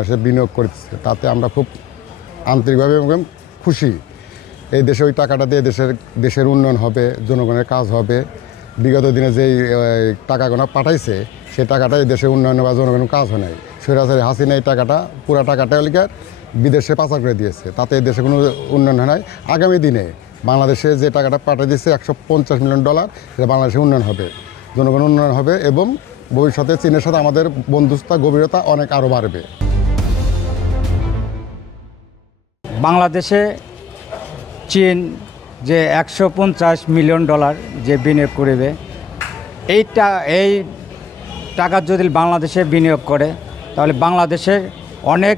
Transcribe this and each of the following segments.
বাংলাদেশে বিনিয়োগ করতেছে, তাতে আমরা খুব আন্তরিকভাবে এবং খুশি। এই দেশে ওই টাকাটা দিয়ে দেশের উন্নয়ন হবে, জনগণের কাজ হবে। বিগত দিনে যেই টাকাগুলো পাঠাইছে সেই টাকাটা এই দেশের উন্নয়ন বা জনগণের কাজ হয় নাই। স্বৈরাচারী হাসিনা এই টাকাটা পুরা টাকাটা বিদেশে পাচার করে দিয়েছে, তাতে এই দেশে কোনো উন্নয়ন হয় নাই। আগামী দিনে বাংলাদেশে যে টাকাটা পাঠিয়ে দিচ্ছে $150 মিলিয়ন, সেটা বাংলাদেশে উন্নয়ন হবে, জনগণ উন্নয়ন হবে এবং ভবিষ্যতে চীনের সাথে আমাদের বন্ধুত্ব গভীরতা অনেক আরও বাড়বে। বাংলাদেশে চীন যে $150 মিলিয়ন যে বিনিয়োগ করবে, এই টাকা যদি বাংলাদেশে বিনিয়োগ করে তাহলে বাংলাদেশের অনেক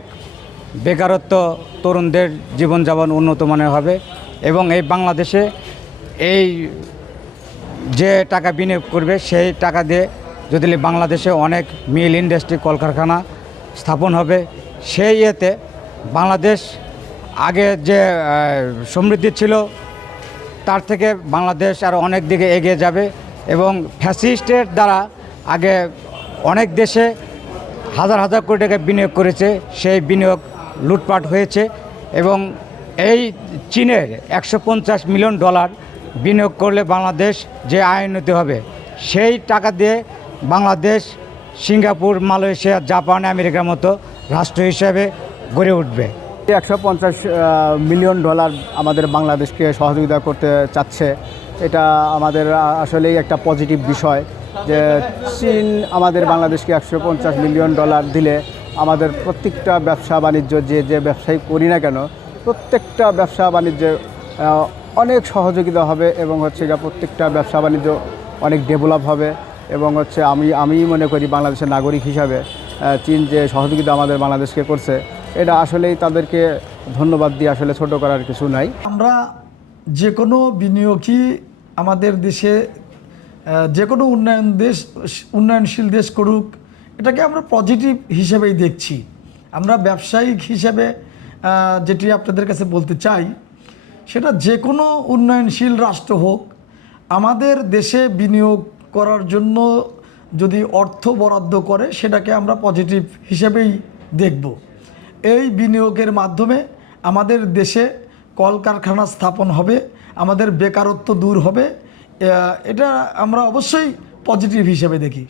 বেকারত্ব, তরুণদের জীবনযাপন উন্নত মানের হবে এবং এই বাংলাদেশে এই যে টাকা বিনিয়োগ করবে সেই টাকা দিয়ে যদি বাংলাদেশে অনেক মিল ইন্ডাস্ট্রি, কলকারখানা স্থাপন হবে। সেই ইয়েতে বাংলাদেশ আগে যে সমৃদ্ধি ছিল তার থেকে বাংলাদেশ আরও অনেক দিকে এগিয়ে যাবে এবং ফ্যাসিস্টের দ্বারা আগে অনেক দেশে হাজার হাজার কোটি টাকা বিনিয়োগ করেছে, সেই বিনিয়োগ লুটপাট হয়েছে এবং এই চীনের $150 মিলিয়ন বিনিয়োগ করলে বাংলাদেশ যে আয়োন্নতি হবে, সেই টাকা দিয়ে বাংলাদেশ সিঙ্গাপুর, মালয়েশিয়া, জাপান, আমেরিকার মতো রাষ্ট্র হিসেবে গড়ে উঠবে। $150 মিলিয়ন আমাদের বাংলাদেশকে সহযোগিতা করতে চাচ্ছে। এটা আমাদের আসলেই একটা পজিটিভ বিষয় যে চীন আমাদের বাংলাদেশকে $150 মিলিয়ন দিলে আমাদের প্রত্যেকটা ব্যবসা বাণিজ্য যে ব্যবসায়ী করি না কেন, প্রত্যেকটা ব্যবসা বাণিজ্যে অনেক সহযোগিতা হবে এবং প্রত্যেকটা ব্যবসা বাণিজ্য অনেক ডেভেলপ হবে এবং আমি মনে করি বাংলাদেশের নাগরিক হিসাবে চীন যে সহযোগিতা আমাদের বাংলাদেশকে করছে, এটা আসলেই তাদেরকে ধন্যবাদ দিয়ে আসলে ছোট করার কিছু নাই। আমরা যে কোনো বিনিয়োগই আমাদের দেশে যে কোনো উন্নয়নশীল দেশ করুক, এটাকে আমরা পজিটিভ হিসেবেই দেখছি। আমরা ব্যবসায়িক হিসেবে যেটি আপনাদের কাছে বলতে চাই, সেটা যে কোনো উন্নয়নশীল রাষ্ট্র হোক, আমাদের দেশে বিনিয়োগ করার জন্য যদি অর্থ বরাদ্দ করে সেটাকে আমরা পজিটিভ হিসেবেই দেখব। এই বিনিয়োগের মাধ্যমে আমাদের দেশে কলকারখানা স্থাপন হবে, আমাদের বেকারত্ব দূর হবে, এটা আমরা অবশ্যই পজিটিভ হিসেবে দেখি।